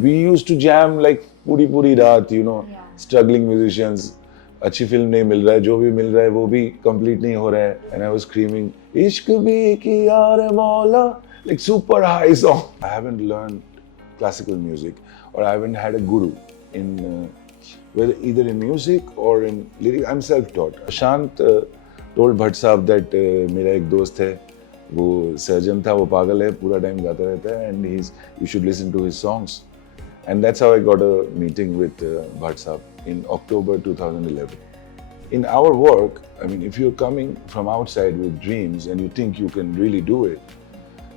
We used to jam like पूरी रात, struggling musicians. अच्छी फिल्म नहीं मिल रहा है, जो भी मिल रहा है वो भी complete नहीं हो रहा है. And I was screaming, इश्क भी किया रे मौला, like super high song. I haven't learned classical music, or I haven't had a guru in whether either in music or in lyrics. I'm self-taught. Shant told Bhatt Saab that मेरा एक दोस्त है, वो सर्जन था, वो पागल है, पूरा टाइम गाता रहता है, and you should listen to his songs. And that's how I got a meeting with Bhatt Saab in October 2011. In our work, I mean, if you're coming from outside with dreams and you think you can really do it,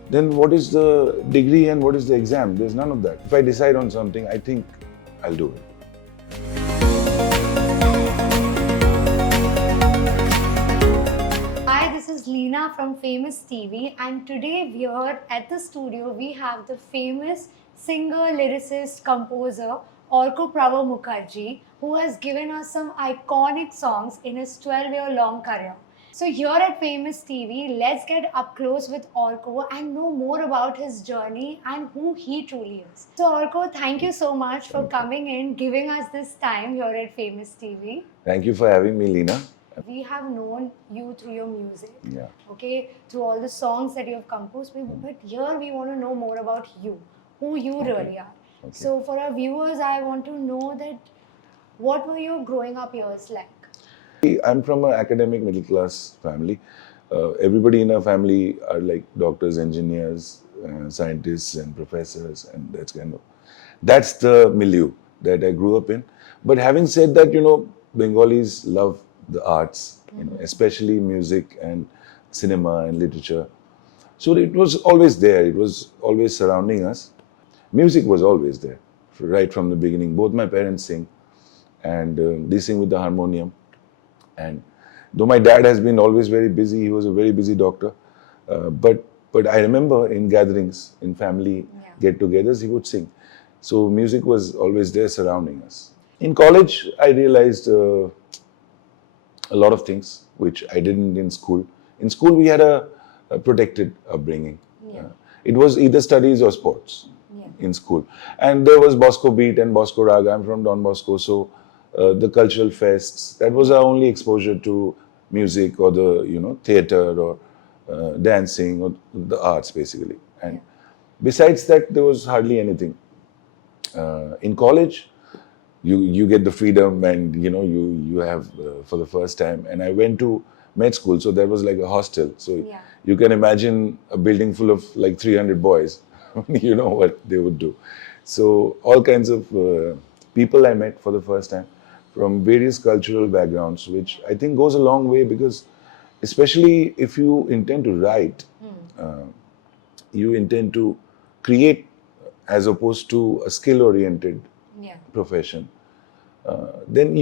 then what is the degree and what is the exam? There's none of that. If I decide on something, I think I'll do it. Hi, this is Leena from Famous TV, and today we are at the studio. We have the famous singer, lyricist, composer Arko Pravo Mukherjee, who has given us some iconic songs in his 12-year-long career. So here at Famous TV, let's get up close with Arko and know more about his journey and who he truly is. So Arko, thank you so much for coming in, giving us this time here at Famous TV. Thank you for having me, Leena. We have known you through your music, Yeah. through all the songs that you have composed. But here we want to know more about you, who you really are. Okay. So for our viewers, I want to know that what were your growing up years like? I'm from an academic middle class family. Everybody in our family are like doctors, engineers, scientists, and professors, and that's the milieu that I grew up in. But having said that, Bengalis love the arts, especially music and cinema and literature. So it was always there. It was always surrounding us. Music was always there, right from the beginning. Both my parents sing, and they sing with the harmonium. And though my dad has been always very busy, he was a very busy doctor. But I remember in gatherings, in family get-togethers, he would sing. So music was always there surrounding us. In college, I realized a lot of things which I didn't in school. In school, we had a protected upbringing. It was either studies or sports in school. And there was Bosco Beat and Bosco Raga. I'm from Don Bosco, so the cultural fests, that was our only exposure to music or the theatre or dancing or the arts basically. And besides that, there was hardly anything. In college, you get the freedom, and you have for the first time. And I went to med school, so there was like a hostel. So you can imagine a building full of like 300 boys. You know what they would do. So all kinds of people I met for the first time from various cultural backgrounds, which I think goes a long way, because especially if you intend to write, you intend to create as opposed to a skill-oriented profession, then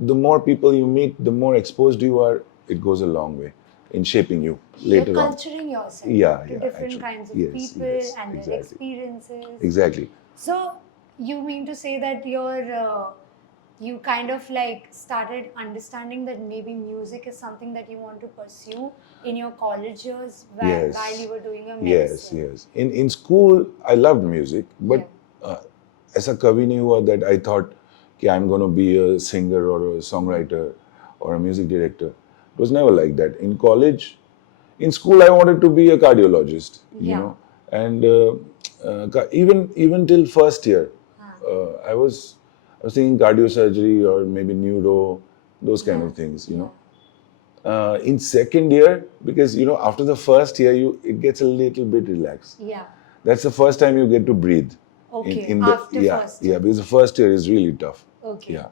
the more people you meet, the more exposed you are, it goes a long way in shaping you later on. You're culturing yourself to different kinds of people and their experiences. Exactly. So you mean to say that you kind of like started understanding that maybe music is something that you want to pursue in your college years while you were doing your medicine? Yes. In school, I loved music, but aisa kabhi nahi hua that I thought कि I'm going to be a singer or a songwriter or a music director. It was never like that. In college, in school, I wanted to be a cardiologist, you know, and even till first year, I was thinking cardio surgery or maybe neuro, those kind of things, In second year, because after the first year, it gets a little bit relaxed. That's the first time you get to breathe. Okay. After first year. Because the first year is really tough. Okay. Yeah.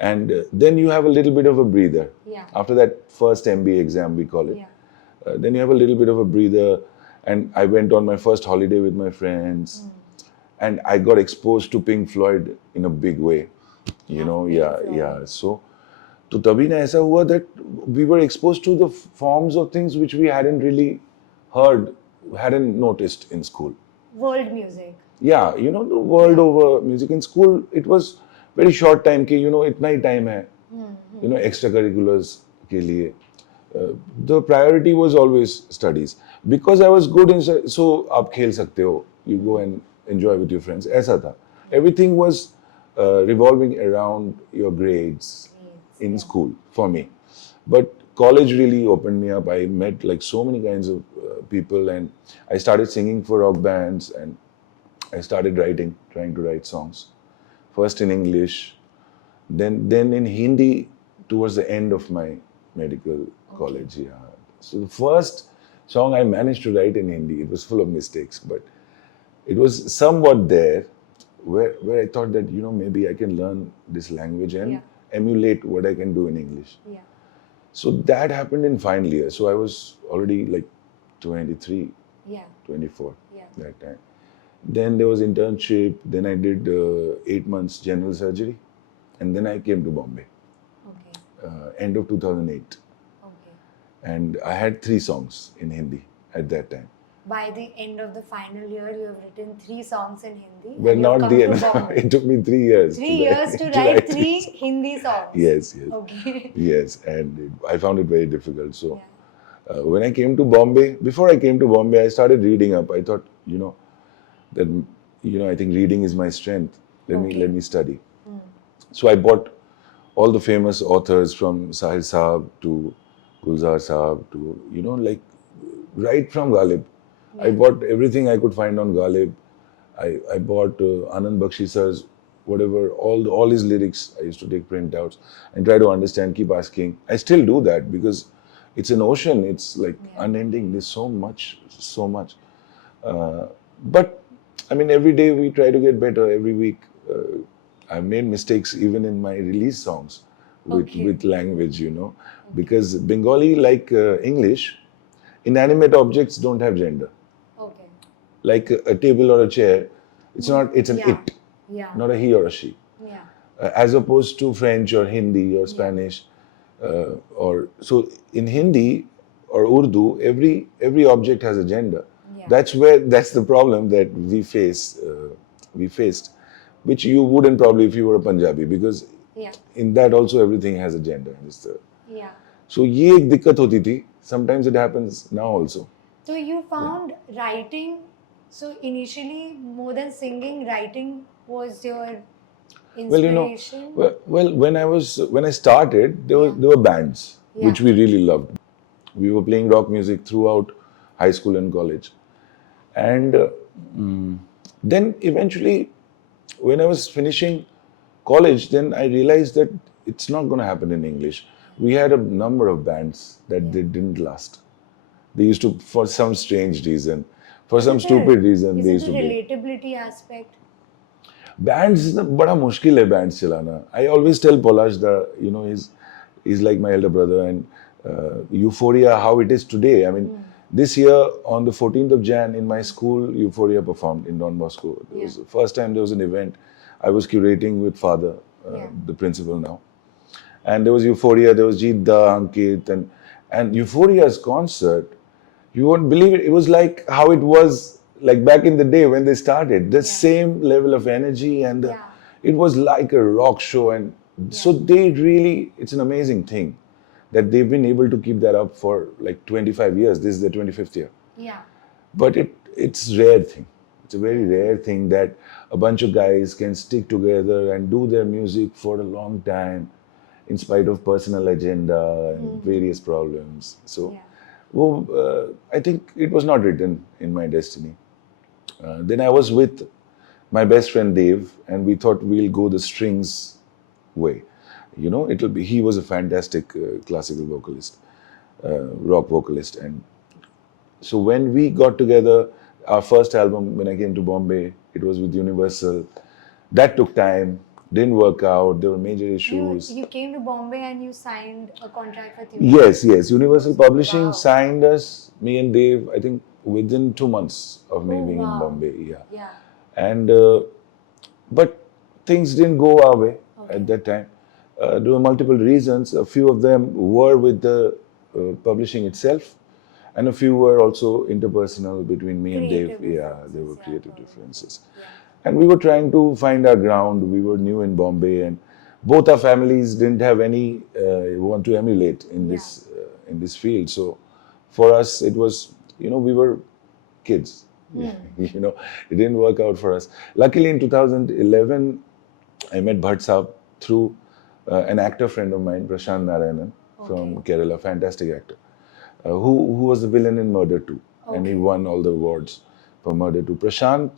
And then you have a little bit of a breather. After that first MBA exam, we call it. Then you have a little bit of a breather. And I went on my first holiday with my friends. And I got exposed to Pink Floyd in a big way. So, to tabhi na aisa hua that we were exposed to the forms of things which we hadn't really heard, hadn't noticed in school. World music. Yeah, the world over music. In school, it was very short time ki, itna hi time hai, extracurriculars ke liye. The priority was always studies. Because I was good in, so aap khel sakte ho, you go and enjoy with your friends. ऐसा था. everything was revolving around your grades in Yeah. school for me. But college really opened me up. I met like so many kinds of people, and I started singing for rock bands, and I started writing, trying to write songs. First in English, then in Hindi towards the end of my medical college. Yeah. So the first song I managed to write in Hindi, it was full of mistakes, but it was somewhat there where I thought that, maybe I can learn this language and Yeah. emulate what I can do in English. Yeah. So that happened in final year. So I was already like 23, Yeah. 24 Yeah. that time. Then there was internship. Then I did 8 months general surgery. And then I came to Bombay, Okay. end of 2008. Okay. And I had 3 songs in Hindi at that time. By the end of the final year, you have written 3 songs in Hindi. But and you have not come the to end. Bombay. It took me 3 years. 3 years to write 3 Hindi songs. Yes, yes. Okay. Yes, and I found it very difficult. So Yeah. when I came to Bombay, before I came to Bombay, I started reading up. I thought, that I think reading is my strength. Let me study. So I bought all the famous authors from Sahil Saab to Gulzar Saab to like right from Ghalib. I bought everything I could find on Ghalib. I bought Anand Bakshi sir's whatever, all his lyrics. I used to take printouts and try to understand, keep asking. I still do that because it's an ocean. It's like unending. There's so much. But I mean, every day we try to get better. Every week, I've made mistakes even in my release songs with language, because Bengali, like English, inanimate objects don't have gender. Okay. Like a table or a chair, it's an it, Yeah. not a he or a she. Yeah. As opposed to French or Hindi or Spanish, so in Hindi or Urdu, every object has a gender. Yeah. That's the problem that we faced, which you wouldn't probably if you were a Punjabi, because Yeah. in that also everything has a gender. Yeah. So ये एक दिक्कत होती थी. Sometimes it happens now also. So you found writing. So initially, more than singing, writing was your inspiration. Well, when I started, there were bands which we really loved. We were playing rock music throughout high school and college, and then eventually, when I was finishing college, then I realized that it's not going to happen in English. We had a number of bands that they didn't last. They used to, for some strange reason, for some stupid reason, they used Is to it the play. relatability aspect? Bands is बड़ा मुश्किल है bands चलाना. I always tell Polash he's like my elder brother, and Euphoria, how it is today. I mean, this year on the 14th of Jan in my school, Euphoria performed in Don Bosco. It was the first time there was an event. I was curating with Father, the principal now, and there was Euphoria. There was Jeetda, Ankit, and Euphoria's concert. You won't believe it. It was like how it was like back in the day when they started. The same level of energy, and it was like a rock show. And so they really, it's an amazing thing that they've been able to keep that up for like 25 years. This is their 25th year. Yeah. But it's a rare thing. It's a very rare thing that a bunch of guys can stick together and do their music for a long time in spite of personal agenda and various problems. So, I think it was not written in my destiny. Then I was with my best friend Dave, and we thought we'll go the strings way. He was a fantastic classical vocalist, rock vocalist. And so when we got together, our first album, when I came to Bombay, it was with Universal. That took time, didn't work out, there were major issues. You came to Bombay and you signed a contract with Universal. Yes. Universal Publishing signed us, me and Dave, I think within 2 months of me being in Bombay. Yeah. And but things didn't go our way at that time. There were multiple reasons. A few of them were with the publishing itself, and a few were also interpersonal between me and Dave. Yeah, there were creative differences. Yeah. And we were trying to find our ground. We were new in Bombay, and both our families didn't have any want to emulate in this field. So for us, it was we were kids. You know, it didn't work out for us. Luckily, in 2011, I met Bhatt Saab through an actor friend of mine, Prashant Narayanan from Kerala, fantastic actor, who was the villain in Murder 2. And he won all the awards for Murder 2. Prashant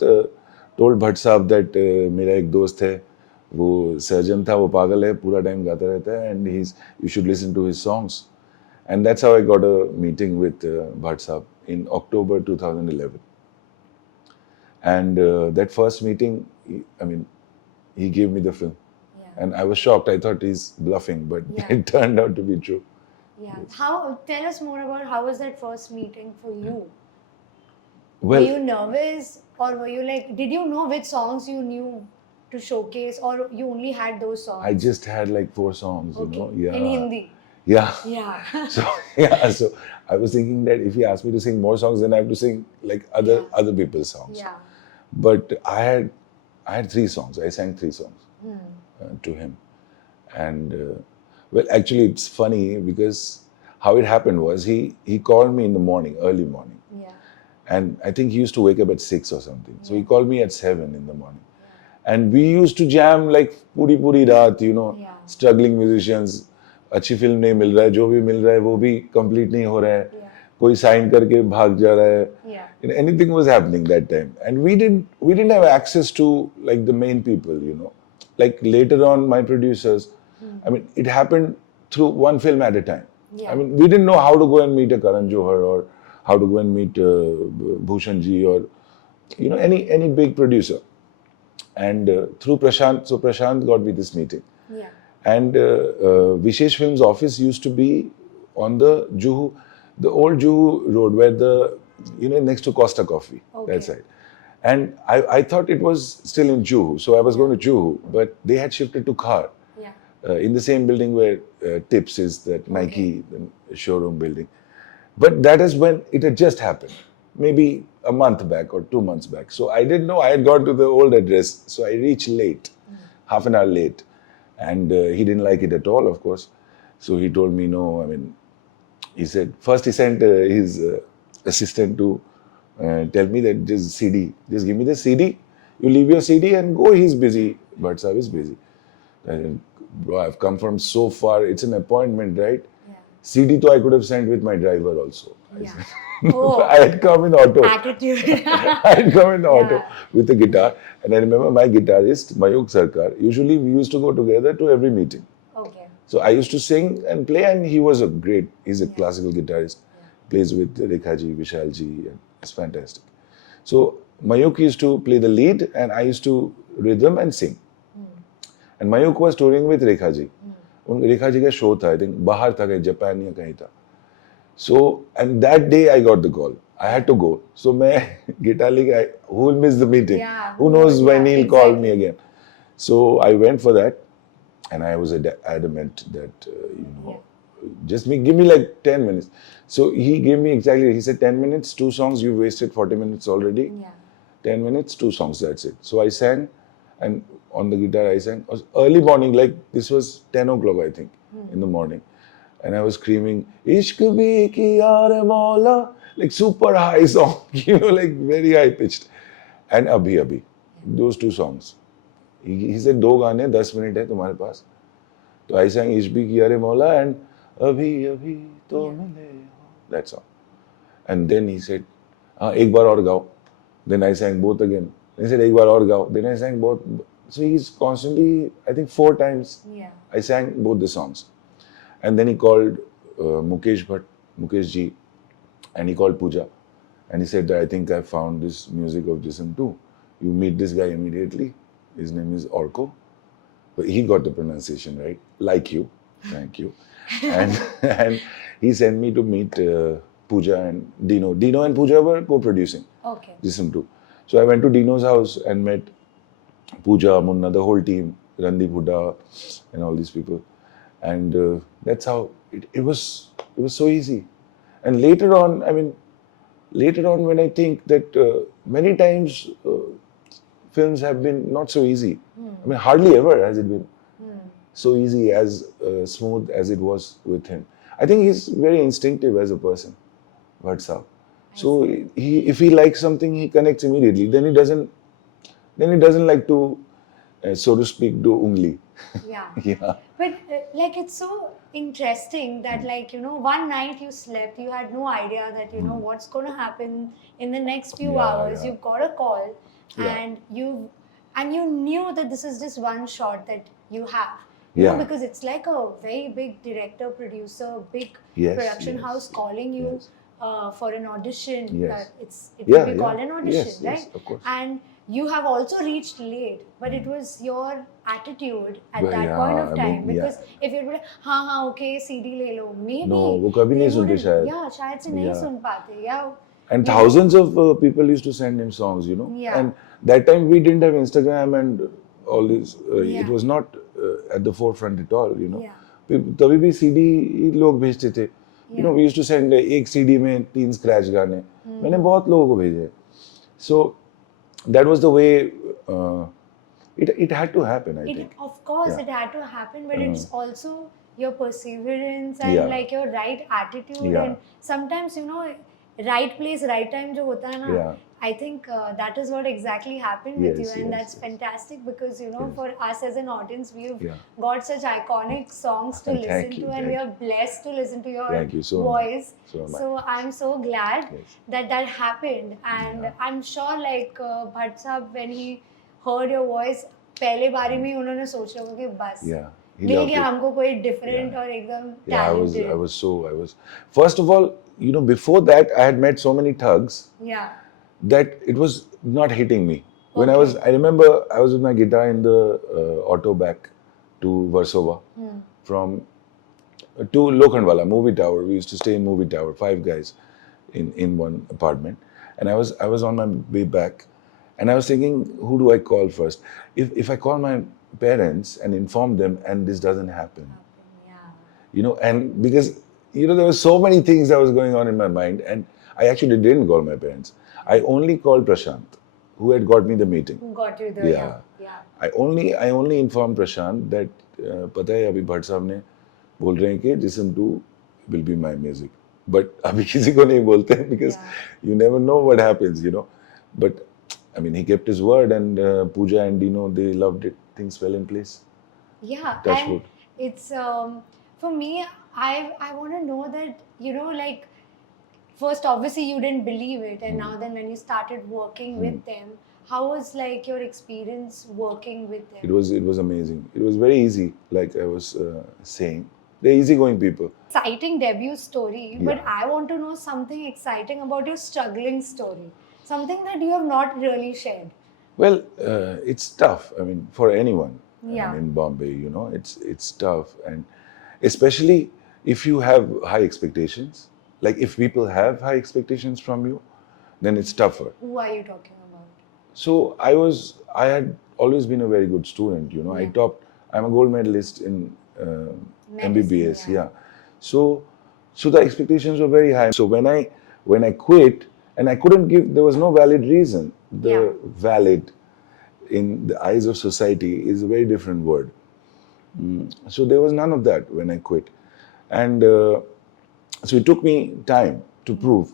told Bhatt Saab that मेरा एक दोस्त है, वो surgeon था, वो पागल है, पूरा टाइम गाता रहता है, and you should listen to his songs. And that's how I got a meeting with Bhatt Saab in October 2011. And that first meeting, he gave me the film. And I was shocked. I thought he's bluffing, but it turned out to be true. Yeah. Tell us more about how was that first meeting for you? Well, were you nervous, or were you like, did you know which songs you knew to showcase, or you only had those songs? I just had like 4 songs, you know. Yeah. In Hindi? Yeah. Yeah. So I was thinking that if he asked me to sing more songs, then I have to sing like other people's songs. Yeah. But I had 3 songs. I sang 3 songs to him. And well, actually, it's funny because how it happened was he called me in the morning, early morning. Yeah. And I think he used to wake up at 6 or something. So he called me at 7 in the morning. And we used to jam like puri raat, you know, struggling musicians. अच्छी film नहीं मिल रहा है, जो भी मिल रहा है वो भी कंप्लीट नहीं हो रहा है, कोई साइन करके भाग जा रहा है. Anything was happening that time, and we didn't have access to like the main people, you know. Like later on, my producers, it happened through one film at a time. We didn't know how to go and meet a Karan Johar or how to go and meet Bhushan ji or you know any big producer. And through Prashant, so Prashant got me this meeting. Yeah. And Vishesh Films office used to be on the Juhu, the old Juhu road where next to Costa Coffee, that side. And I thought it was still in Juhu, so I was going to Juhu, but they had shifted to Khar, in the same building where Tips is, that Nike showroom building. But that is when it had just happened, maybe a month back or 2 months back. So I didn't know I had gone to the old address, so I reached late, half an hour late. And he didn't like it at all, of course. So he told me no. He said, first he sent his assistant to tell me that just give me the CD. You leave your CD and go. He's busy. Bhatt Saab is busy. I said, bro, I've come from so far. It's an appointment, right? Yeah. CD to I could have sent with my driver also. I said, I had come in auto. Attitude. I had come in auto with a guitar. And I remember my guitarist, Mayuk Sarkar, usually we used to go together to every meeting. Okay. So I used to sing and play, and he's a classical guitarist. Plays with Rekha ji, Vishal ji, and it's fantastic. So Mayuk used to play the lead, and I used to rhythm and sing. And Mayuk was touring with Rekha ji. Rekha ji ka show tha, I think, bahar tha, Japan ya kahin tha. So, and that day I got the call. I had to go. So, guitar league, who will miss the meeting? Yeah, who knows when he'll call me again? So, I went for that, and I was adamant that, just give me like 10 minutes. So, he gave me he said 10 minutes, 2 songs, you wasted 40 minutes already. 10 minutes, 2 songs, that's it. So, I sang, and on the guitar I sang. It was early morning, like this was 10 o'clock, I think, in the morning. And I was screaming, Ishq bhi ki yaar maula, like super high song, like very high pitched. And Abhi Abhi, those 2 songs. He said, 2 gaane, 10 minutes hai tumhare paas. So I sang Ishq bhi ki yaar maula and Abhi Abhi to mile ho, that song. And then he said, ek baar aur gao. Then I sang both again. Then he said, ek baar aur gao. Then I sang both. So he's constantly, I think 4 times, I sang both the songs. And then he called Mukesh ji, and he called Pooja. And he said, I think I found this music of Jism too. You meet this guy immediately. His name is Arko. But he got the pronunciation right, like you. Thank you. And he sent me to meet Pooja and Dino. Dino and Pooja were co-producing Jism too. So I went to Dino's house and met Pooja, Munna, the whole team, Randeep Huda, and all these people. And that's how it was so easy. And later on when I think that many times films have been not so easy. Hardly ever has it been so easy, as smooth as it was with him. I think he's very instinctive as a person, Bhatt Saab. So if he likes something, he connects immediately. Then he doesn't like to, so to speak, do ungli. Yeah. Yeah. But like it's so interesting that like one night you slept, you had no idea that what's going to happen in the next few Yeah, hours. yeah. You got a call, Yeah. and you knew that this is just one shot that you have. Yeah. Because it's like a very big director, producer, big Yes, production yes, house calling you yes. for an audition. Yes. It Yeah, will be called yeah. an audition, Yes, right? yes, of course. And you have also reached late, but it was your attitude at But that yeah, point of I time. mean, Because yeah. if you'd be like, हाँ okay, CD ले लो, maybe No, वो कभी they नहीं सुनते wouldn't- शायद. Yeah, शायद से नहीं Yeah. सुन पाते. Yeah. And Yeah. thousands of people used to send him songs, Yeah. And that time we didn't have Instagram and all this. Yeah. It was not at the forefront at all, Yeah. तभी भी CD ही लोग भेजते थे. Yeah. We used to send एक CD में 3 scratch गाने. मैंने बहुत लोगों को भेजे. So that was the way it had to happen, I think. Of course, Yeah. it had to happen, but it's also your perseverance and Yeah. like your right attitude. Yeah. And sometimes, right place, right time जो होता है ना, Yeah. I think that is what exactly happened with you, Yes, and yes, that's yes. fantastic because for us as an audience, we've Yeah. got such iconic songs to Thank listen you, to, and thank we are blessed to listen to your Thank you so much. voice. So am I. So I'm so glad Yes. that happened, and Yeah. I'm sure like Bhatt Sahab, when he heard your voice, पहले बारी में ही उन्होंने सोचा होगा कि बस Yeah. He mill loved गया it. हमको कोई different Yeah. और एकदम Yeah, talented. I was. First of all, before that, I had met so many thugs Yeah. that it was not hitting me. Okay. I remember I was with my guitar in the auto back to Warsaw from to Lokhandwala, movie tower. We used to stay in movie tower, 5 guys in one apartment. And I was on my way back, and I was thinking, who do I call first? If I call my parents and inform them, and this doesn't happen, Yeah. and because there were so many things that was going on in my mind, and I actually didn't call my parents. I only called Prashant, who had got me the meeting. Who got you there? Yeah. Yeah. I only informed Prashant that पता है अभी भट्ट साहब ने बोल रहे हैं कि जिसम 2 will be my music. But अभी किसी को नहीं बोलते हैं because you never know what happens, But I mean, he kept his word, and Pooja and Dino, they loved it. Things fell in place. Yeah, Touch and wood. it's for me. I want to know that like first obviously you didn't believe it, and now then when you started working with them, how was like your experience working with them? It was amazing. It was very easy, like I was saying. They're easygoing people. Exciting debut story, but Yeah. I want to know something exciting about your struggling story. Something that you have not really shared. Well, it's tough. I mean, for anyone Yeah. in Bombay, it's tough, and especially if you have high expectations. Like if people have high expectations from you, then it's tougher. Who are you talking about? So I had always been a very good student. I topped. I'm a gold medalist in MBBS. yeah. Yeah. So the expectations were very high. So when I quit, and I couldn't give, there was no valid reason. The valid in the eyes of society is a very different word. So there was none of that when I quit, and so it took me time to prove.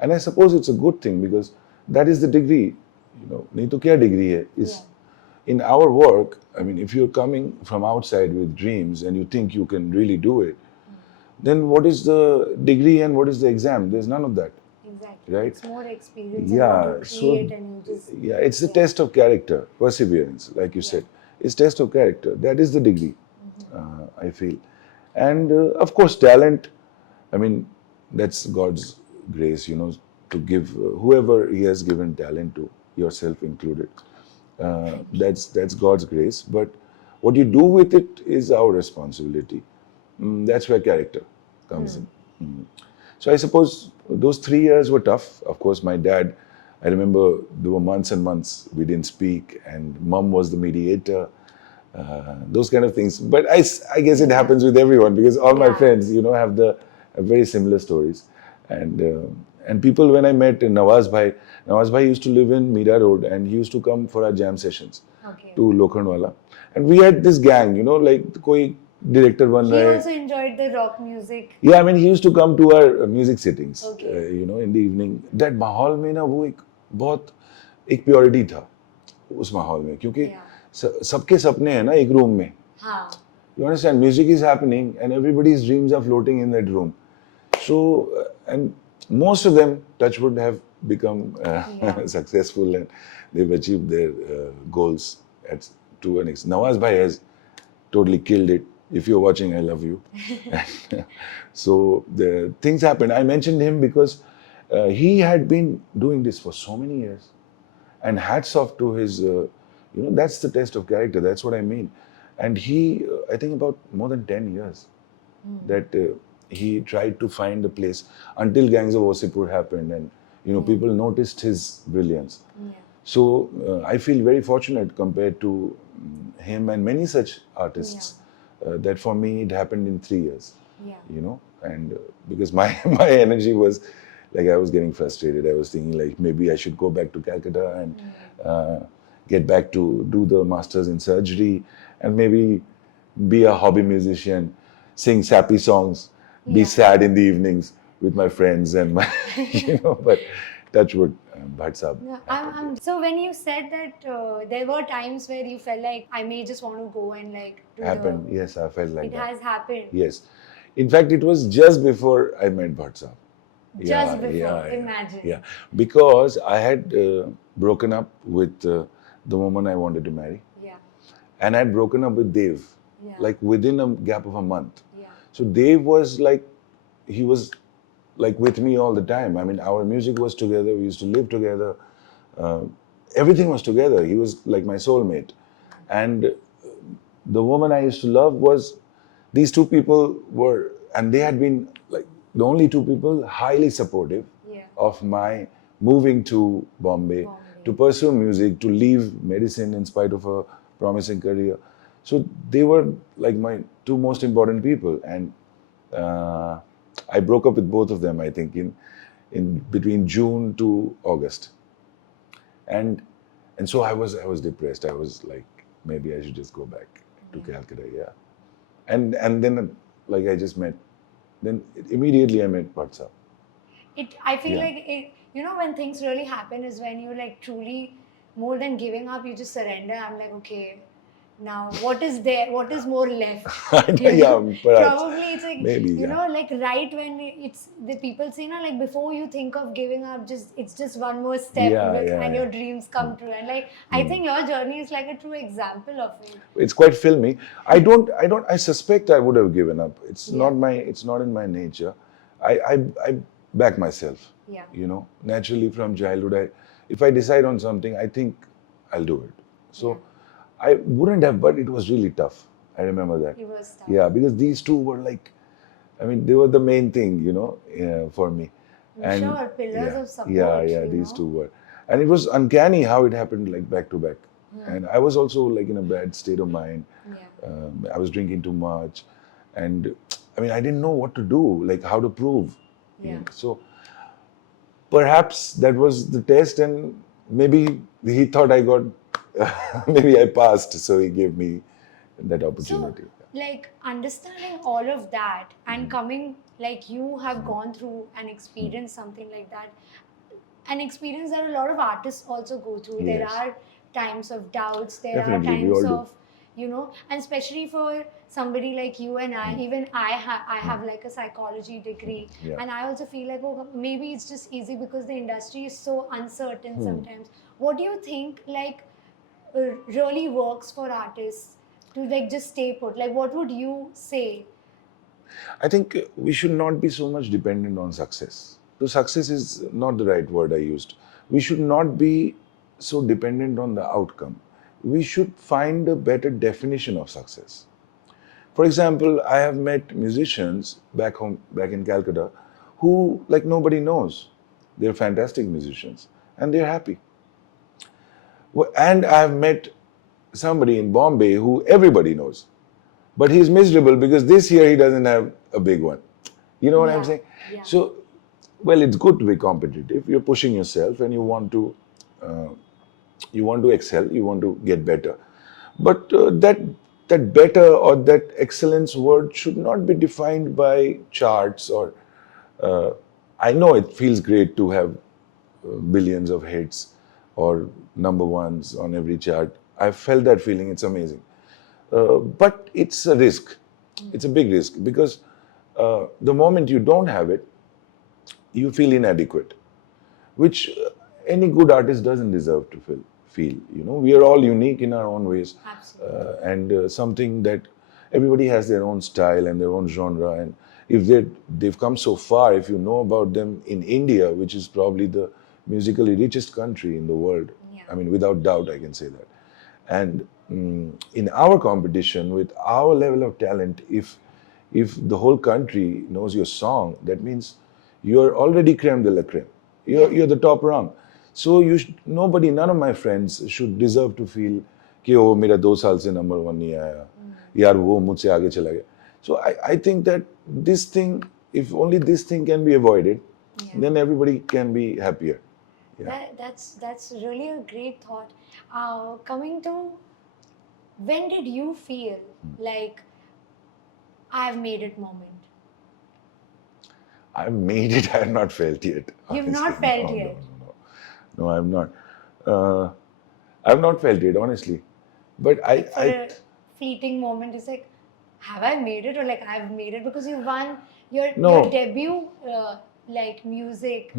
And I suppose it's a good thing because that is the degree. नहीं तो क्या degree है? In our work, I mean, if you're coming from outside with dreams and you think you can really do it, then what is the degree and what is the exam? There's none of that. Exactly. Right? It's more experience. Yeah, And what you so- create and you just. Yeah, it's the test of character, perseverance, like you said. It's test of character. That is the degree, I feel. And of course, talent. I mean, that's God's grace, to give whoever He has given talent to, yourself included. That's God's grace. But what you do with it is our responsibility. That's where character comes in. So I suppose those 3 years were tough. Of course, my dad, I remember there were months and months we didn't speak, and mom was the mediator, those kind of things. But I guess it happens with everyone because all my friends, have very similar stories. And people, when I met Nawaz Bhai used to live in Mira Road, and he used to come for our jam sessions Okay. to Lokhandwala. And we had this gang, like koi director बन He रहा है. also enjoyed the rock music. Yeah, I mean, he used to come to our music sittings, Okay. in the evening. That माहौल में ना वो एक purity था उस माहौल में, क्योंकि सबके सपने हैं ना एक रूम में. हाँ. You understand? Music is happening, and everybody's dreams are floating in that room. So, and most of them, touch wood, have become successful, and they've achieved their goals to an extent. Nawaz Bhai has totally killed it. If you're watching, I love you. So the things happened. I mentioned him because he had been doing this for so many years, and hats off to his. That's the test of character. That's what I mean. And he, I think about more than 10 years, that he tried to find a place until Gangs of Wasseypur happened, and people noticed his brilliance. Yeah. So I feel very fortunate compared to him and many such artists. That for me it happened in 3 years. Yeah. And because my energy was like, I was getting frustrated. I was thinking like maybe I should go back to Calcutta and get back to do the masters in surgery, and maybe be a hobby musician, sing sappy songs, be sad in the evenings with my friends and my, but touch wood, Bhatt Saab. So when you said that there were times where you felt like I may just want to go and like do Happened, yes, I felt like it that. has happened. Yes. In fact, it was just before I met Bhatt Saab. Just before, imagine. Yeah, because I had broken up with the woman I wanted to marry. Yeah. And I had broken up with Dev, like within a gap of a month. Yeah. So Dev was like, he was like with me all the time. I mean, our music was together. We used to live together. Everything was together. He was like my soulmate. And the woman I used to love was, these two people were, and they had been like the only two people highly supportive of my moving to Bombay to pursue music, to leave medicine in spite of a promising career. So they were like my two most important people, and I broke up with both of them, I think, in between June to August. And so I was depressed. I was like, maybe I should just go back to Calcutta, And then like I just met, then immediately I met Bhatt Saab. I feel like it, when things really happen is when you like truly, more than giving up, you just surrender. I'm like, okay, now what is there? What is more left? Perhaps. Probably it's like, maybe, like right when it's the people say, like before you think of giving up, it's just one more step and your dreams come true. And like, I think your journey is like a true example of it. It's quite filmy. I suspect I would have given up. It's not in my nature. I back myself. Naturally from childhood, if I decide on something, I think I'll do it. So I wouldn't have, but it was really tough. I remember that. It was tough. Yeah, because these two were like, I mean, they were the main thing, for me. Sure, pillars of support. These two were. And it was uncanny how it happened like back to back. And I was also like in a bad state of mind. I was drinking too much. And I mean, I didn't know what to do, like how to prove. So perhaps that was the test, and maybe he thought I got, maybe I passed, so he gave me that opportunity. So, like understanding all of that and coming, like you have gone through and experienced something like that, an experience that a lot of artists also go through. There are times of doubts, there are times of, and especially for somebody like you and I, even I have like a psychology degree, and I also feel like, oh, maybe it's just easy because the industry is so uncertain sometimes. What do you think like really works for artists to like just stay put? Like what would you say? I think we should not be so much dependent on success. So success is not the right word I used. We should not be so dependent on the outcome. We should find a better definition of success. For example, I have met musicians back in Calcutta, who like nobody knows. They're fantastic musicians and they're happy. And I have met somebody in Bombay who everybody knows, but he's miserable because this year he doesn't have a big one. You know what I'm saying? So, well, it's good to be competitive. You're pushing yourself and you want to excel, you want to get better. But that that better or that excellence word should not be defined by charts or. I know it feels great to have billions of hits or number ones on every chart. I felt that feeling. It's amazing. But it's a risk. It's a big risk because the moment you don't have it, you feel inadequate, which any good artist doesn't deserve to feel. We are all unique in our own ways. Absolutely. And something that everybody has their own style and their own genre. And if they've come so far, if you know about them in India, which is probably the musically richest country in the world, Yeah. I mean, without doubt, I can say that. And in our competition, with our level of talent, if the whole country knows your song, that means you're already creme de la creme. You're the top rung. So none of my friends should deserve to feel कि ओ मेरा 2 साल से number 1 नहीं आया, यार वो मुझसे आगे चला गया. So I think that this thing, if only this thing can be avoided, then everybody can be happier. Yeah. That's really a great thought. Coming to, when did you feel like I've made it moment? I've made it. I have not felt yet. You've honestly. not felt yet? No, I'm not. I've not felt it, honestly. But For a fleeting moment, it's like, have I made it, or like I've made it? Because you won your debut like music.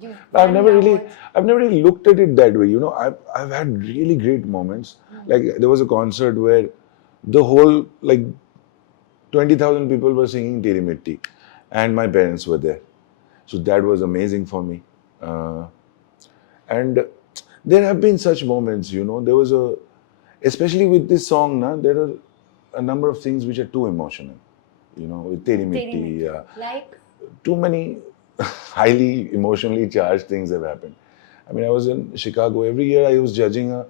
You've I've won never awards. really looked at it that way. I've had really great moments. Like there was a concert where the whole 20,000 people were singing Teri Mitti, and my parents were there. So that was amazing for me. And there have been such moments. There was especially with this song, there are a number of things which are too emotional. With Teri Mitti, Like? too many highly emotionally charged things have happened. I mean, I was in Chicago. Every year I was judging a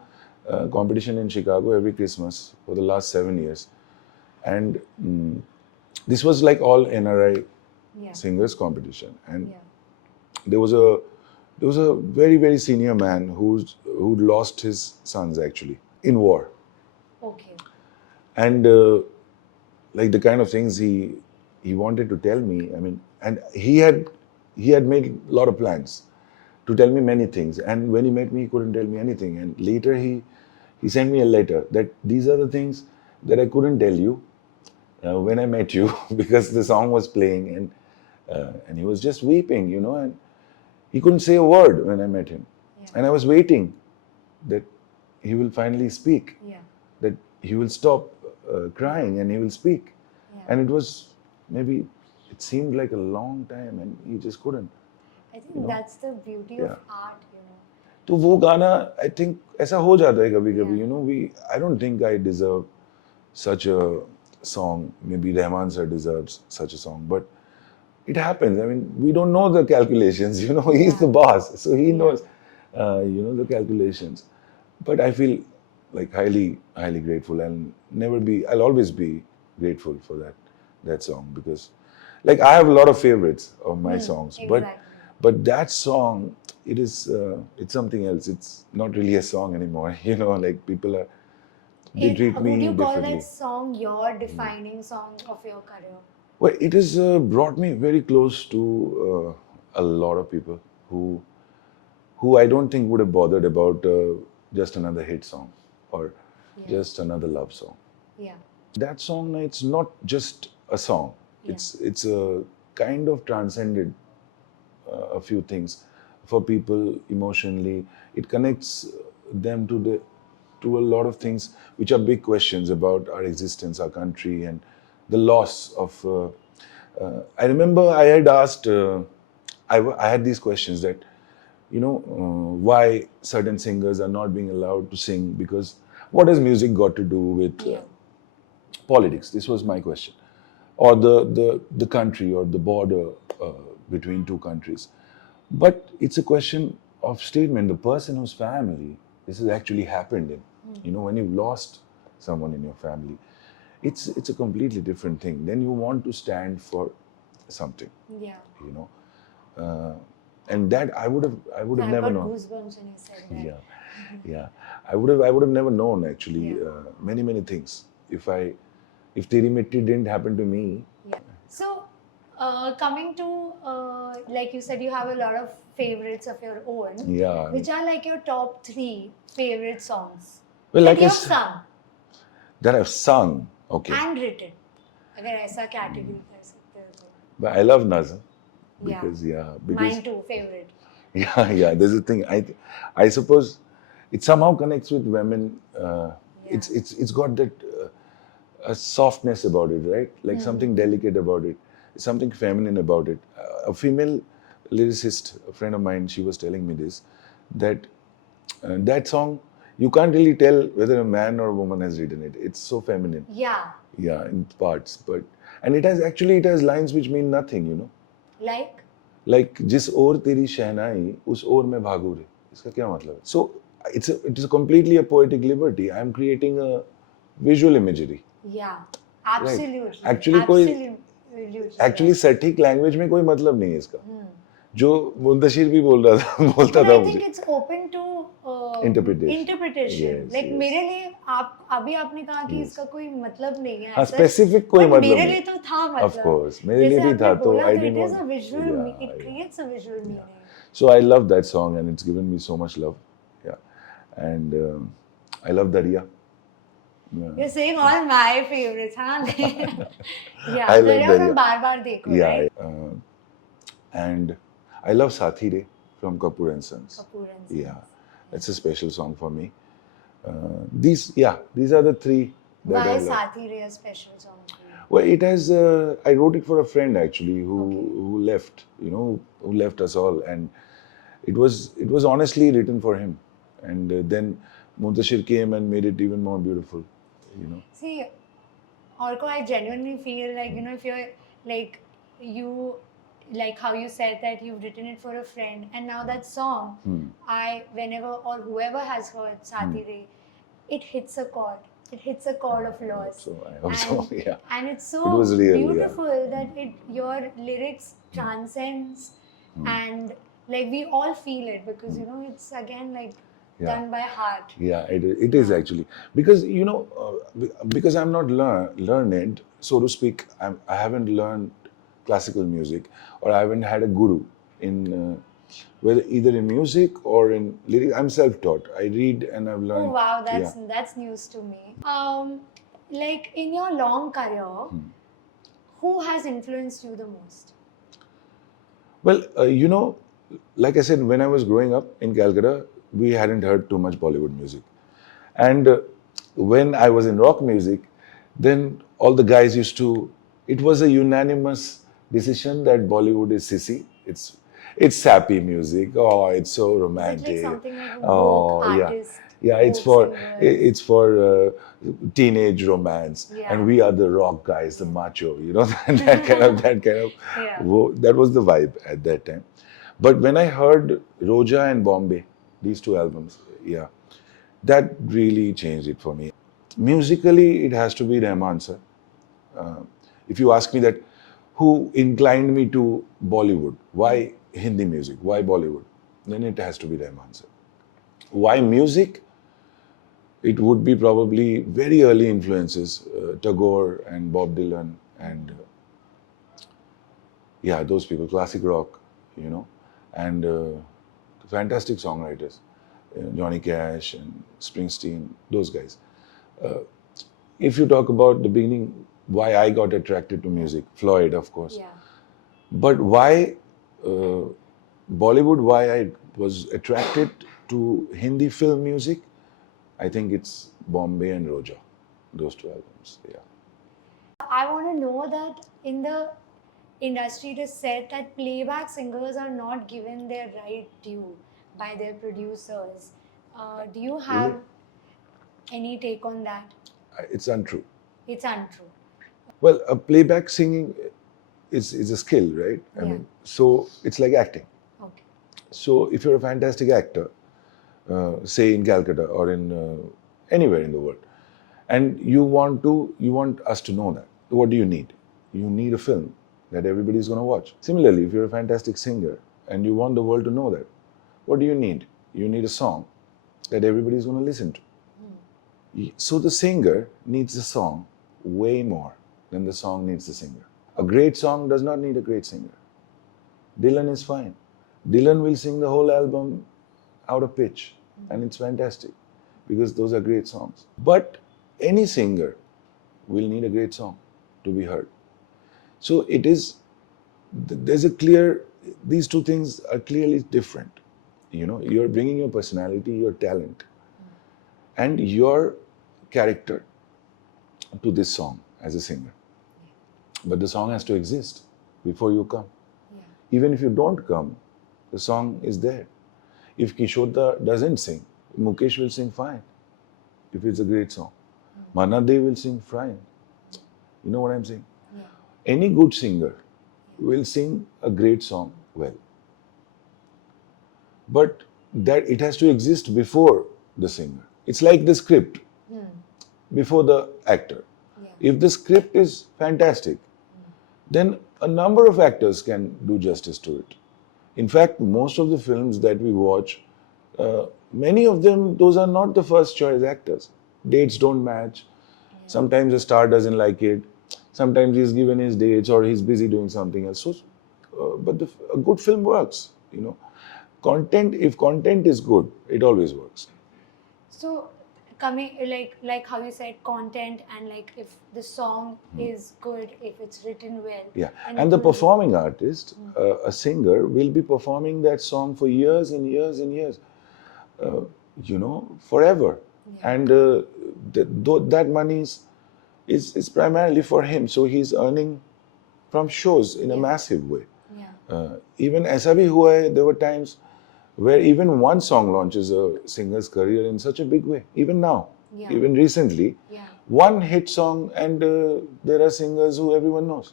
competition in Chicago every Christmas for the last 7 years. And this was like all NRI singers competition. And there was a very, very senior man who'd lost his sons actually in war. Okay. And like the kind of things he wanted to tell me, I mean, and he had made a lot of plans to tell me many things. And when he met me, he couldn't tell me anything. And later he sent me a letter that these are the things that I couldn't tell you when I met you because the song was playing and he was just weeping, and he couldn't say a word when I met him. Yeah. And I was waiting that he will finally speak, that he will stop crying and he will speak. Yeah. And it seemed like a long time and he just couldn't. I think that's the beauty of art, तो वो गाना I think ऐसा हो जाता है कभी-कभी, I don't think I deserve such a song. Maybe Rahman sir deserves such a song, but it happens. I mean, we don't know the calculations, he's the boss, so he knows, the calculations. But I feel like highly, highly grateful and I'll always be grateful for that song because like I have a lot of favorites of my songs, but that song, it's something else. It's not really a song anymore, like people they treat me differently. Would you call that song your defining song of your career? Well, it has brought me very close to a lot of people who I don't think would have bothered about just another hit song or just another love song. Yeah. That song, it's not just a song. Yeah. It's a kind of transcended a few things for people emotionally. It connects them to a lot of things which are big questions about our existence, our country, and the loss of. I remember I had asked. I had these questions that, why certain singers are not being allowed to sing because what has music got to do with politics? This was my question, or the country or the border between two countries. But it's a question of statement. The person whose family this has actually happened in, when you've lost someone in your family, it's a completely different thing. Then you want to stand for something. Yeah. And that I would have never known. Goosebumps when you said that. Yeah. I would have never known actually many things. if Teri Mitti didn't happen to me. Yeah. So, coming to, like you said, you have a lot of favorites of your own. Yeah. Which are like your top 3 favorite songs Well, that like you I have s- sung that I've sung. Okay. and written? अगर ऐसा category कर सकते हो तो. But I love Nazar. Yeah. Because Mine too, favorite. yeah, there's a thing. I suppose it somehow connects with women. It's got that a softness about it, right? Like something delicate about it, something feminine about it. A female lyricist, a friend of mine, she was telling me this, that that song you can't really tell whether a man or a woman has written it. It's so feminine. Yeah. Yeah, in parts, and it has lines which mean nothing, you know. Like जिस ओर तेरी शहनाई उस ओर मैं भागू रे, इसका क्या मतलब है? So it is completely a poetic liberty. I am creating a visual imagery. yeah, absolutely. Actually सटीक लैंग्वेज में कोई मतलब नहीं है इसका. जो मुंतशिर भी बोलता But था I मुझे. think it's open to interpretation. Yes, Like yes. मेरे लिए अभी आपने कहा कि इसका कोई मतलब नहीं है. हाँ, ऐसा- specific कोई but मतलब मेरे नहीं. लिए तो था मतलब. Of course, मेरे लिए जैसे भी था आपने तो बोला I तो didn't it is a want. visual. Yeah, It creates a visual meaning. So I love that song and it's given me so much love. Yeah, and I love Darya. Yeah. You're saying all my favorites, huh? yeah, I love Darya Darya. from बार-बार देखो, Yeah, right? and I love Sathi Re from Kapoor and Sons. Kapoor and Sons. Yeah, that's a special song for me. These are the 3 that Why I is love. Sathi Re a special song for you? Well, it has. I wrote it for a friend actually who left. You know, who left us all, and it was honestly written for him. And then Muntashir came and made it even more beautiful. You know. See, Arko, I genuinely feel like, you know, if you're like, you, like how you said that you've written it for a friend, and now that song, whenever or whoever has heard Sathi Re, it hits a chord. It hits a chord of loss. So I hope so. Yeah. And it's so It was real, beautiful that your lyrics transcends and like we all feel it because, you know, it's again like done by heart. Yeah, it is actually. Because, you know, because I'm not learned, so to speak, I haven't learned classical music or I haven't had a guru in whether either in music or in lyrics. I'm self-taught. I read and I've learned. Oh wow, that's news to me. Like in your long career, who has influenced you the most? Well, you know, like I said, when I was growing up in Calcutta, we hadn't heard too much Bollywood music. And when I was in rock music, then all the guys used to, it was a unanimous decision that Bollywood is sissy. It's sappy music. Oh, it's so romantic. Is it like something like a folk artist? Yeah, it's for teenage romance, and we are the rock guys, the macho, you know, that kind of that was the vibe at that time. But when I heard Roja and Bombay, these 2 albums, that really changed it for me. Musically, it has to be Rahman sir. If you ask me that, who inclined me to Bollywood? Why Hindi music? Why Bollywood? Then it has to be Rahman sir. Why music? It would be probably very early influences, Tagore and Bob Dylan and those people, classic rock, you know, and fantastic songwriters, Johnny Cash and Springsteen, those guys. If you talk about the beginning, why I got attracted to music, Floyd, of course. Yeah. But why Bollywood, why I was attracted to Hindi film music, I think it's Bombay and Roja, those 2 albums. Yeah. I want to know that in the industry it is said that playback singers are not given their right due by their producers. Do you have any take on that? It's untrue. It's untrue. Well, playback singing is a skill, right? I mean, so it's like acting. Okay. So if you're a fantastic actor, say in Calcutta or in anywhere in the world, and you want us to know that, what do you need? You need a film that everybody's going to watch. Similarly, if you're a fantastic singer and you want the world to know that, what do you need? You need a song that everybody's going to listen to. So the singer needs the song way more than the song needs the singer. A great song does not need a great singer. Dylan is fine. Dylan will sing the whole album out of pitch, and it's fantastic because those are great songs. But any singer will need a great song to be heard. So it is, there's a clear, these two things are clearly different. You know, you're bringing your personality, your talent, and your character to this song as a singer. But the song has to exist before you come. Even if you don't come, the song is there. If Kishore doesn't sing, Mukesh will sing fine. If it's a great song, Manna De will sing fine. You know what I'm saying? Any good singer will sing a great song well. But that it has to exist before the singer. It's like the script before the actor. If the script is fantastic, then a number of actors can do justice to it. In fact, most of the films that we watch, many of them, those are not the first choice actors. Dates don't match. Sometimes the star doesn't like it. Sometimes he's given his dates or he's busy doing something else. So, but a good film works, you know. Content, if content is good, it always works. So, coming like how you said, content, and like if the song is good, if it's written well. Yeah, and the performing artist, a singer, will be performing that song for years and years and years, you know, forever. And that money is primarily for him. So he's earning from shows in a massive way. Even aisa bhi hua hai, there were times where even one song launches a singer's career in such a big way. Even now, even recently, one hit song, and there are singers who everyone knows.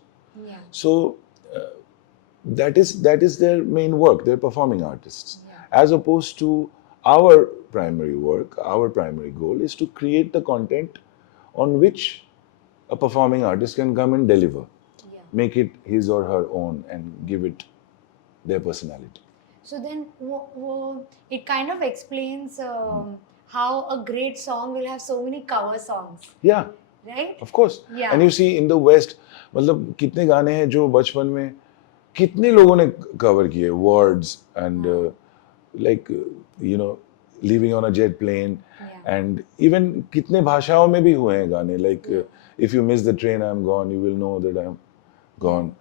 So that is their main work. They're performing artists, as opposed to our primary work. Our primary goal is to create the content on which a performing artist can come and deliver, make it his or her own, and give it their personality. So then it kind of explains how a great song will have so many cover songs. Yeah. Right? Of course. Yeah. And you see in the West, मतलब कितने गाने हैं जो बचपन में कितने लोगों ने cover किए, words and like you know, living on a jet plane, and even कितने भाषाओं में भी हुए हैं गाने, like if you miss the train I'm gone, you will know that I'm gone.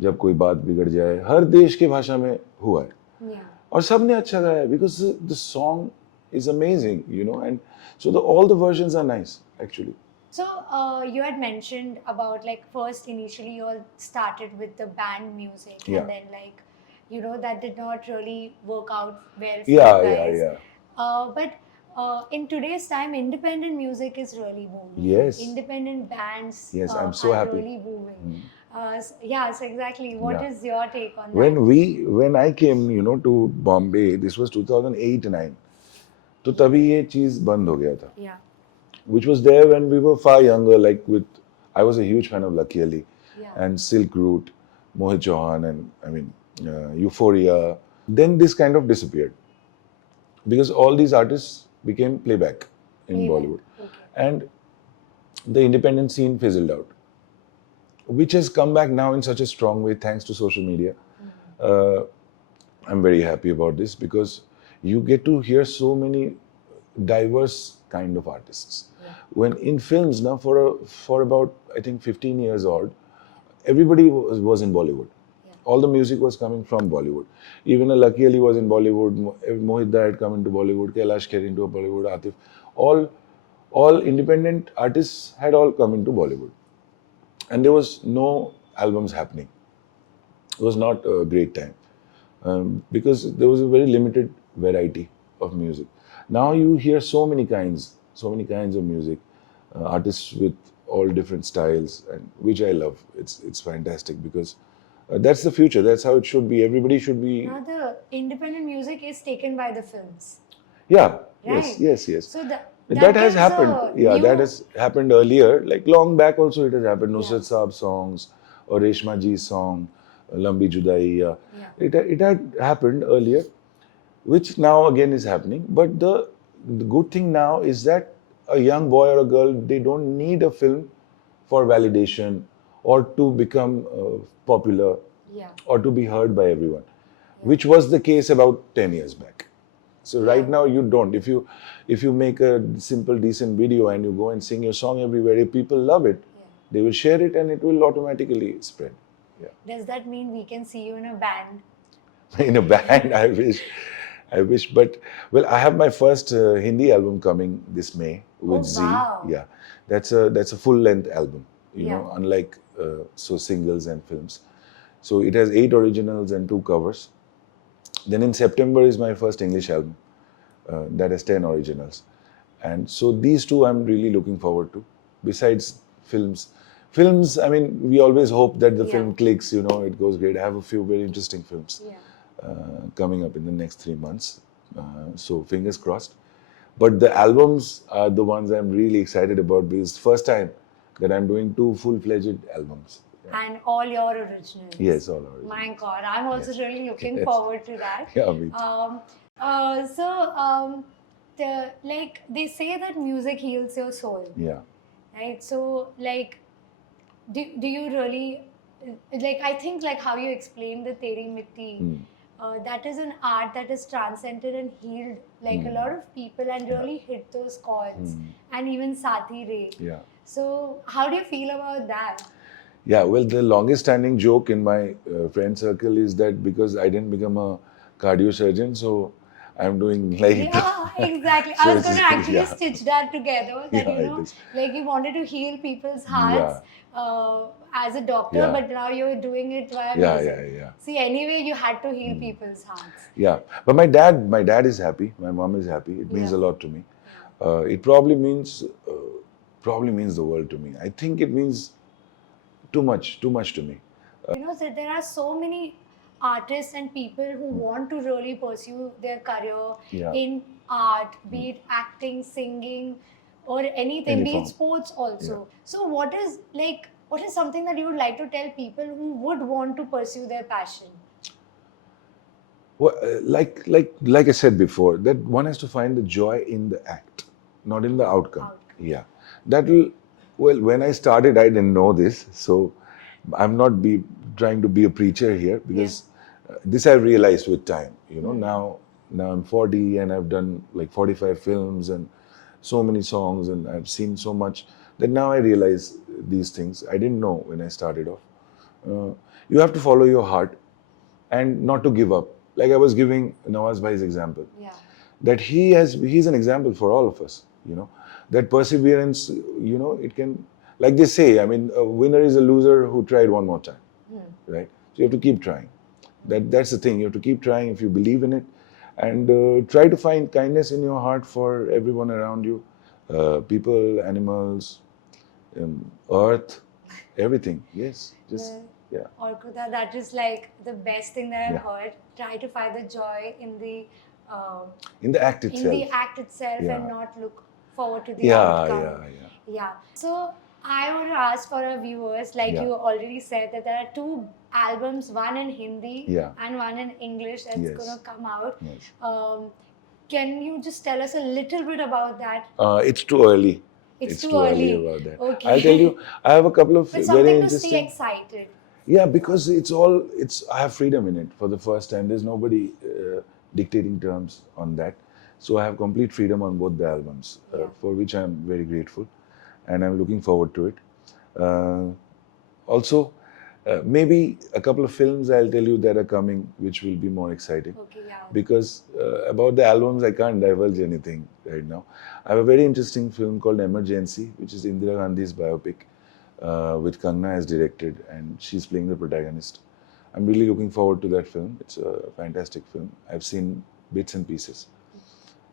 जब कोई बात बिगड़ जाए, हर देश के भाषा में हुआ है. और सबने अच्छा गाया because the song is amazing, you know, and so all the versions are nice actually. So you had mentioned about like first initially you all started with the band music, and then like, you know, that did not really work out well for you guys. But in today's time, independent music is really booming. Yes. Independent bands I'm so happy. really booming. Yes, exactly. What is your take on that? When I came, you know, to Bombay, this was 2008-9. तो तभी ये चीज बंद हो गया था. Yeah. Which was there when we were far younger. Like I was a huge fan of Lucky Ali and Silk Route, Mohit Chauhan, and I mean Euphoria. Then this kind of disappeared because all these artists became playback in Bollywood, and the independent scene fizzled out, which has come back now in such a strong way thanks to social media. I'm very happy about this because you get to hear so many diverse kind of artists. When in films now, for about I think 15 years old, everybody was in Bollywood. All the music was coming from Bollywood. Even a Lucky Ali was in Bollywood. Mohit Da had come into Bollywood. Kailash Kher into Bollywood. Atif. All independent artists had all come into Bollywood. And there was no albums happening. It was not a great time because there was a very limited variety of music. Now you hear so many kinds of music, artists with all different styles, and which I love. It's fantastic because that's the future. That's how it should be. Everybody should be. Now the independent music is taken by the films. Yeah. Right. Yes. So that has happened. That has happened earlier. Like long back also it has happened. Nusrat Saab songs or Reshma Ji's song, Lambi Judai. It had happened earlier, which now again is happening. But the good thing now is that a young boy or a girl, they don't need a film for validation or to become popular Yeah. or to be heard by everyone, which was the case about 10 years back. So right Yeah. now you don't. If you make a simple, decent video and you go and sing your song everywhere, if people love it, they will share it and it will automatically spread. Yeah. Does that mean we can see you in a band? In a band, I wish. But well, I have my first Hindi album coming this May with Z. Wow. Yeah, that's a full length album. You Yeah. know, unlike singles and films. So it has 8 originals and 2 covers. Then in September is my first English album that has 10 originals, and so these two I'm really looking forward to. Besides films. I mean, we always hope that the film clicks. You know, it goes great. I have a few very interesting films. Yeah. Coming up in the next 3 months. So fingers crossed. But the albums are the ones I'm really excited about because it's first time that I'm doing 2 full-fledged albums. And all your originals. Yes, all originals. My God, I'm also really looking Yes. forward to that. Yeah, me too. Like they say that music heals your soul, Yeah. right? So, like, do you really like? I think like how you explained the Teri Mitti. That is an art that has transcended and healed like a lot of people and really hit those chords. And even Sati Re. Yeah. So, how do you feel about that? Yeah, well, the longest standing joke in my friend circle is that because I didn't become a cardio surgeon, so I'm doing like. Yeah, exactly. So I was going to it's- actually yeah. stitch that together. That Yeah, you it know, is. like you wanted to heal people's hearts as a doctor, Yeah. but now you're doing it via Yeah, music. yeah. See, anyway, you had to heal people's hearts. Yeah, but my dad is happy. My mom is happy. It means Yeah. a lot to me. It probably means the world to me. I think it means too much to me. You know, so there are so many artists and people who want to really pursue their career Yeah. in art, be it acting, singing, or anything, Any be form. it sports also. So what is something that you would like to tell people who would want to pursue their passion? Well, like I said before, that one has to find the joy in the act, not in the outcome. Yeah, that will. Well, when I started, I didn't know this, so I'm not trying to be a preacher here because this I realized with time. You know, now I'm 40 and I've done like 45 films and so many songs and I've seen so much that now I realize these things I didn't know when I started off. You have to follow your heart and not to give up. Like I was giving Nawaz Bhai's example. Yeah. That he's an example for all of us, you know, that perseverance, you know, it can, like they say, I mean, a winner is a loser who tried one more time, right? So you have to keep trying. That's the thing. You have to keep trying if you believe in it, and try to find kindness in your heart for everyone around you, people, animals, earth, everything. Yes, just yeah. Arko, that is like the best thing that I've Yeah. heard. Try to find the joy in the act itself. in the act itself Yeah. and not look forward to the Yeah, outcome. yeah. So I want to ask for our viewers, like Yeah. you already said, that there are 2 albums, one in Hindi Yeah. and one in English that's Yes. going to come out. Yes. Can you just tell us a little bit about that? It's too early. It's too too early early. about that. Okay. I'll tell you, I have a couple of But very something to stay interesting. excited. Yeah, because I have freedom in it for the first time. There's nobody dictating terms on that. So I have complete freedom on both the albums, for which I'm very grateful. And I'm looking forward to it. Also, maybe a couple of films I'll tell you that are coming, which will be more exciting. Okay, yeah. Because about the albums, I can't divulge anything right now. I have a very interesting film called Emergency, which is Indira Gandhi's biopic, which Kangna has directed, and she's playing the protagonist. I'm really looking forward to that film. It's a fantastic film. I've seen bits and pieces.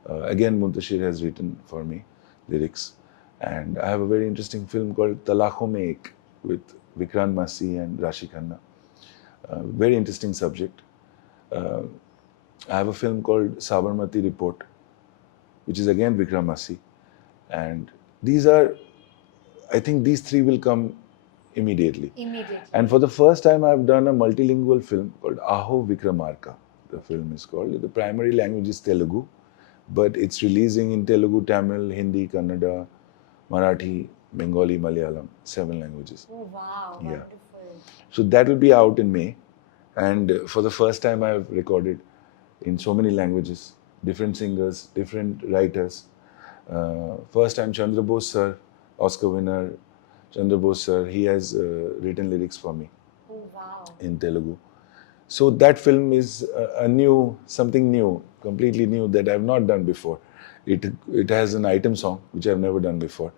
Again, Muntashir has written for me lyrics. And I have a very interesting film called Talakho Mein Ek with Vikrant Massey and Rashi Khanna. Very interesting subject. I have a film called Sabarmati Report, which is again Vikram Massey. And I think these 3 will come immediately. And for the first time, I've done a multilingual film called Aho Vikramarka. The film is called. The primary language is Telugu, but it's releasing in Telugu, Tamil, Hindi, Kannada, Marathi, Bengali, Malayalam, 7 languages. Oh, wow. Yeah. Wonderful. So that will be out in May. And for the first time, I've recorded in so many languages, different singers, different writers. First time, Chandra Bose sir, Oscar winner, Chandra Bose sir, he has written lyrics for me Oh, wow. in Telugu. So that film is something new, completely new that I've not done before. It has an item song which I've never done before.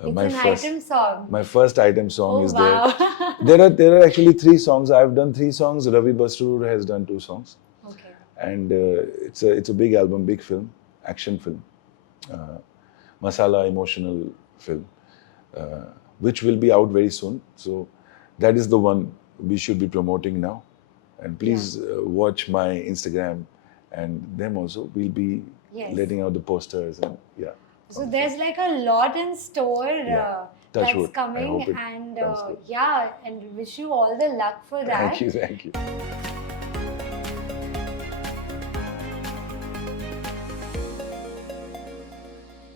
It's an item song. My first item song Oh, is wow. there. There are actually 3 songs. I've done 3 songs. Ravi Basrur has done 2 songs, Okay. and it's a big album, big film, action film, masala emotional film, which will be out very soon. So that is the one we should be promoting now. And please watch my Instagram, and them also. We'll be Yes. letting out the posters and yeah. So there's like a lot in store Touch that's wood. I coming, hope it and comes good. yeah, and wish you all the luck for that. Thank you.